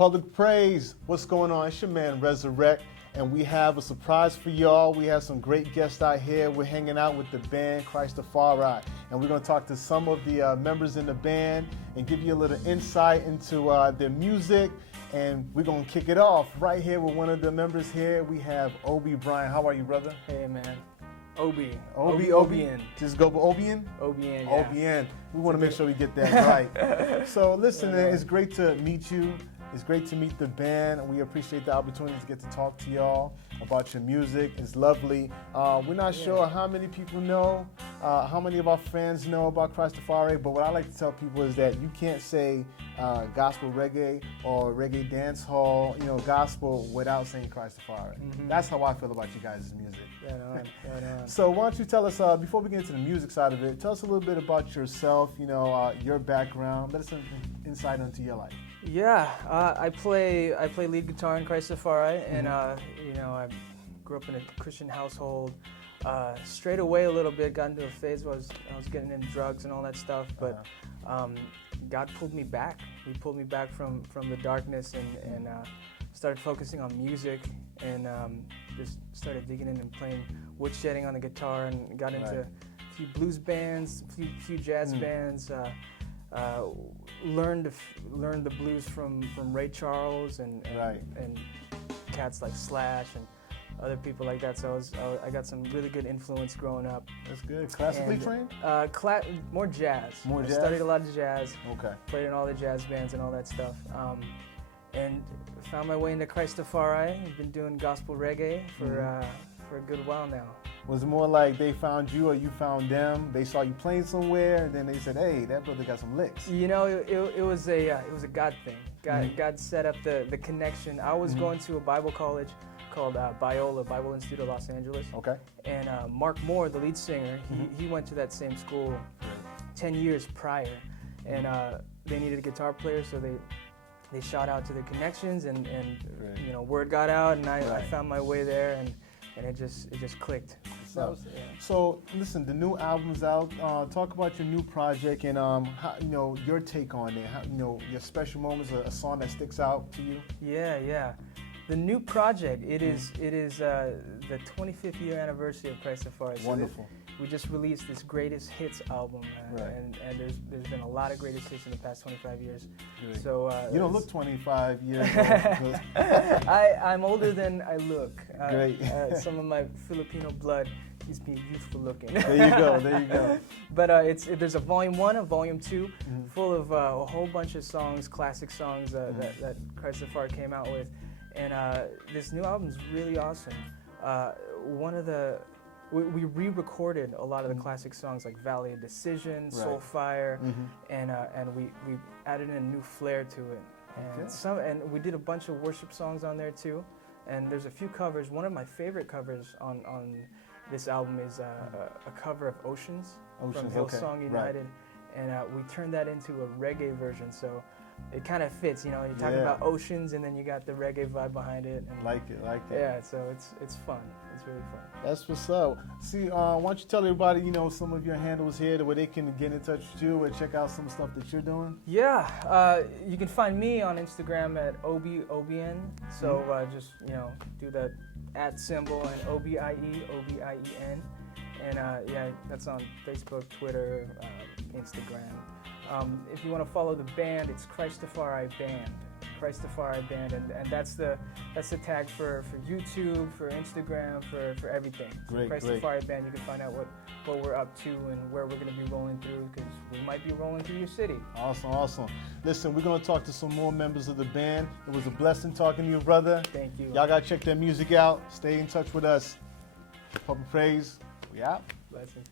Public praise. What's going on? It's your man Resurrect, and we have a surprise for y'all. We have some great guests out here. We're hanging out with the band Christafari, and we're going to talk to some of the members in the band and give you a little insight into their music. And we're going to kick it off right here with one of the members here. We have Obie Brian. How are you, brother? Hey, man. Obie Obien. Just go for Obien? Obien, yeah. Obien. We want to make sure we get that right. So listen, it's great to meet you. It's great to meet the band. We appreciate the opportunity to get to talk to y'all about your music. It's lovely. We're not sure how many people know, how many of our fans know about Christafari, but what I like to tell people is that you can't say gospel reggae or reggae dance hall, gospel without saying Christafari. Mm-hmm. That's how I feel about you guys' music. Right on. So why don't you tell us, before we get into the music side of it, tell us a little bit about yourself, your background. Let us insight into your life. Yeah, I play lead guitar in Christafari, and I grew up in a Christian household. Strayed away a little bit, got into a phase where I was getting into drugs and all that stuff, but God pulled me back. He pulled me back from the darkness and started focusing on music, and just started digging in and playing woodshedding on the guitar, and got into a few blues bands, a few jazz bands. Learned the blues from Ray Charles and cats like Slash and other people like that. So I got some really good influence growing up. That's good. Classically trained? More jazz. More jazz? I studied a lot of jazz. Okay. Played in all the jazz bands and all that stuff. And found my way into Christafari. I've been doing gospel reggae for a good while now. Was it more like they found you or you found them? They saw you playing somewhere and then they said, "Hey, that brother got some licks." It was a God thing. God set up the connection. I was going to a Bible college called Biola, Bible Institute of Los Angeles. Okay. And Mark Mohr, the lead singer, he went to that same school 10 years prior, and they needed a guitar player, so they shot out to the connections, and word got out, and I found my way there, and it just clicked. So listen, the new album's out. Talk about your new project and how, your take on it. How, your special moments, a song that sticks out to you. Yeah. The new project, it is the 25th year anniversary of Christafari. Wonderful. We just released this greatest hits album, and there's been a lot of greatest hits in the past 25 years. Great. So you don't look 25 years old. I'm older than I look. Great. Some of my Filipino blood keeps me youthful looking. There you go. But there's a volume 1, a volume 2, full of a whole bunch of songs, classic songs that Christafari came out with. And this new album is really awesome. We re-recorded a lot of the classic songs like Valley of Decision, Soulfire, and we added in a new flair to it. And and we did a bunch of worship songs on there too. And there's a few covers. One of my favorite covers on this album is a cover of Oceans from Hillsong United. And we turned that into a reggae version, so it kind of fits, you talk about oceans and then you got the reggae vibe behind it. And like it. Yeah, so it's fun. It's really fun. That's what's up. See, why don't you tell everybody, some of your handles here where they can get in touch with you and check out some stuff that you're doing? Yeah, you can find me on Instagram at Obie Obien. So just, do the @ symbol and OBIE, OBIEN. And that's on Facebook, Twitter, Instagram. If you want to follow the band, it's Christafari Band, and that's the tag for YouTube, for Instagram, for everything. Great, Christafari Band. You can find out what we're up to and where we're going to be rolling through, because we might be rolling through your city. Awesome. Listen, we're going to talk to some more members of the band. It was a blessing talking to you, brother. Thank you. Y'all got to check their music out. Stay in touch with us. Public praise. We out. Blessings.